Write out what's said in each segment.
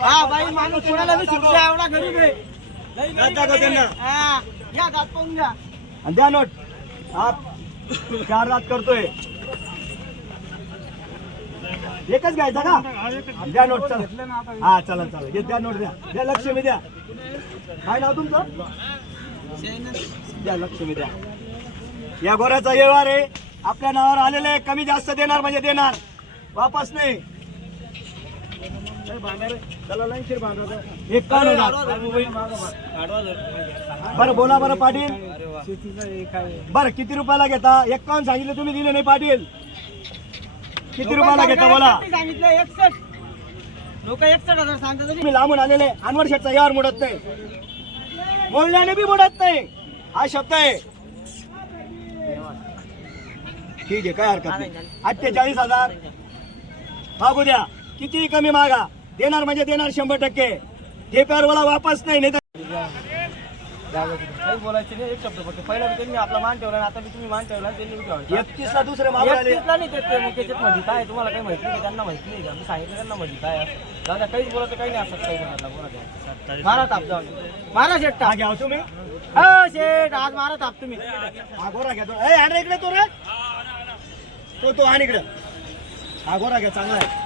हा बाई माणूस कोणाला बी सुटू द्या, एवढा गरीब आहे. लई दात गरीब दाखव आहे. त्यांना. हा, या दात पाहून घ्या. आणि द्या नोट. हा चार दात करतोय. एकच घ्यायचा का? द्या नोट चला. हा चला चला. हे द्या नोट द्या. द्या लक्ष्मी द्या. काय नाव तुमचं? द्या लक्ष्मी द्या. या गोऱ्याचा व्यवहार आहे. आपल्या नावावर आलेलं आहे कमी जास्त देणार म्हणजे देणार. वापस नाही. बरं बोला बरं पाटील. बरं किती रुपयाला घेता? एकावन्न सांगितलं तुम्ही दिले नाही पाटील. किती रुपयाला घेता बोला. सांगितलं एकसष्ट लोक एकसष्ट हजार सांगतात तुम्ही. लांबून आलेले अनवर शेटचा यावर मोडत नाही. बोलण्याने बी मोडत नाही. हा शब्द आहे. ठीक आहे काय हरकत नाही. अठ्ठेचाळीस हजार. मागू द्या. किती कमी मागा देणार म्हणजे देणार शंभर टक्के. ठेप्यावर मला वापस नाही नाही तर काही बोलायचं नाही एक शब्द फक्त. पहिला त्यांनी आपला मान ठेवला आणि आता बी तुम्ही मान ठेवला आणि त्यांनी ठेवला एकतीस ला दुसरे मागू आले. एकतीसला नाही ते- ते मग त्याच्यात मध्ये काय आहे? तुम्हाला काही माहिती नाही? त्यांना माहिती नाही. का मी सांगितलं त्यांना माहिती काय आहे. जाऊ द्या काहीच बोलायचं काही नाही असं काही बोला द्या. मारा ताप जाऊ द्या. मारा शेट हा ताप घ्या हो तुम्ही. हो शेट आज मारा ताप तुम्ही. हा गोरा घ्या तो. ए आण इकडे तो रे. तो तो आण इकडे. हा गोरा घ्या चांगला आहे.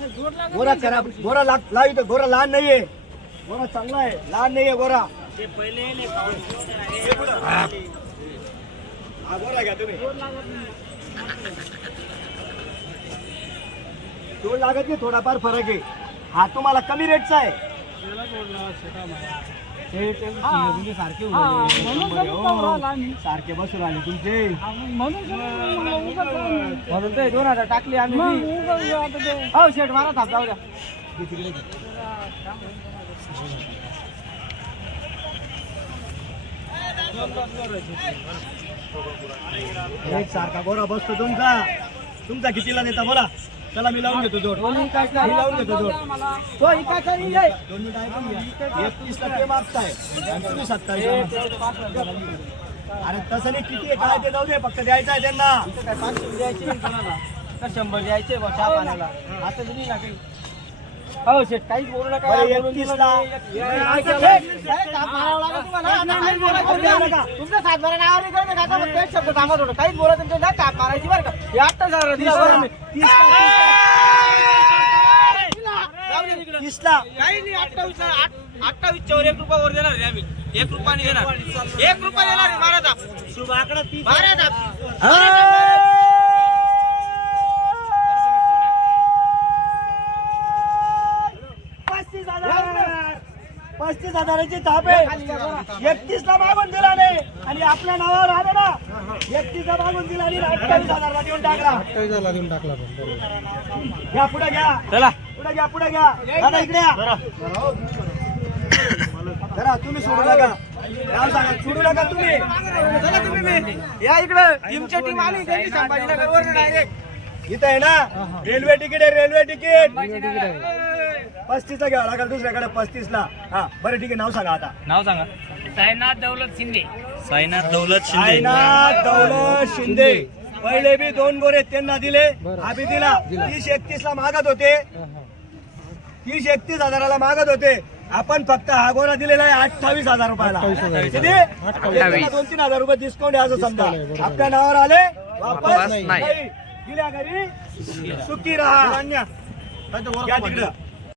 गोरा करा गोरा ला लाव गोरा लहान नाहीये. गोरा चांगला आहे लहान नाहीये गोरा. हा गोरा घ्या तुम्ही. दोन लागत नाही थोडाफार फरक आहे. हा तुम्हाला कमी रेटचा आहे. सारखे सारखे बसून आले तुमचे. म्हणून ते दोन हजार टाकले आम्ही. हो शेट मारा ताप जाऊ द्या. एक सारखा गोरा बसतो तुमचा. तुमचा कितीला देता बोला. चला मी लावून घेतो जोड. मी लावून घेतो जोड. तो इकाचा नाही आहे. दोन्ही काय पण घ्या. एकतीस टक्के मागताय आणि तुम्ही सत्तावीस अरे तसं नाही किती आहे काय ते जाऊ दे फक्त द्यायचं आहे त्यांना इथं काय पाचशे द्यायचे नाही कोणाला का शंभर द्यायचे बा चहा पाण्याला ना काही हो शेट काहीच बोलू नका बरं, बोलून 31 दिलं ला. नाही. लागेल तुम्हाला. सातबारा नावावर करत का? एक शब्द थांबत होतं. काहीच बोलायचं नाही. ना मारायची बरं का हे आत्ता झालं दिला बरं मी. जाऊ दे तिकडं. तीसला काही नाही अठ्ठावीस अठ्ठावीसच्या वर एक रुपया वर देणार आम्ही एक रुपयाने देणार एक रुपया देणार शुभ आकडा पस्तीस हजार. पस्तीस हजाराची ताप आहे एकतीस ला मागून दिला नाही आणि आपल्या नावावर आलं ना. एकतीस ला मागून दिला आणि अठ्ठावीस हजारला देऊन टाकला घ्या पुढे घ्या. चला. पुढे घ्या पुढे घ्या. दादा इकडे या. जरा तुम्ही सोडू नका. नाव सांगा सोडू नका तुम्ही. चला तुम्ही बी. या इकडं. टीमच्या टीम आली त्यांची संभाजीनगरवर डायरेक्ट इथं आहे ना? रेल्वे तिकीट आहे रेल्वे तिकीट. पस्तीस ला घ्यावं लागेल दुसऱ्याकडे पस्तीस ला हा बरं ठीक आहे. नाव सांगा आता. नाव सांगा. साईनाथ दौलत शिंदे. साईनाथ दौलत साईनाथ दौलत शिंदे. पहिले बी दोन गोरे त्यांना दिले. हा बी दिला. तीस एकतीस ला मागत होते. तीस एकतीस हजाराला मागत होते. आपण फक्त हा गोरा दिलेला आहे अठ्ठावीस हजार रुपयाला. किती? दोन तीन हजार रुपये डिस्काउंट आहे असं समजा. आपल्या नावावर आले वापस नाही. दिल्या घरी सुखी राहा. तिकडं.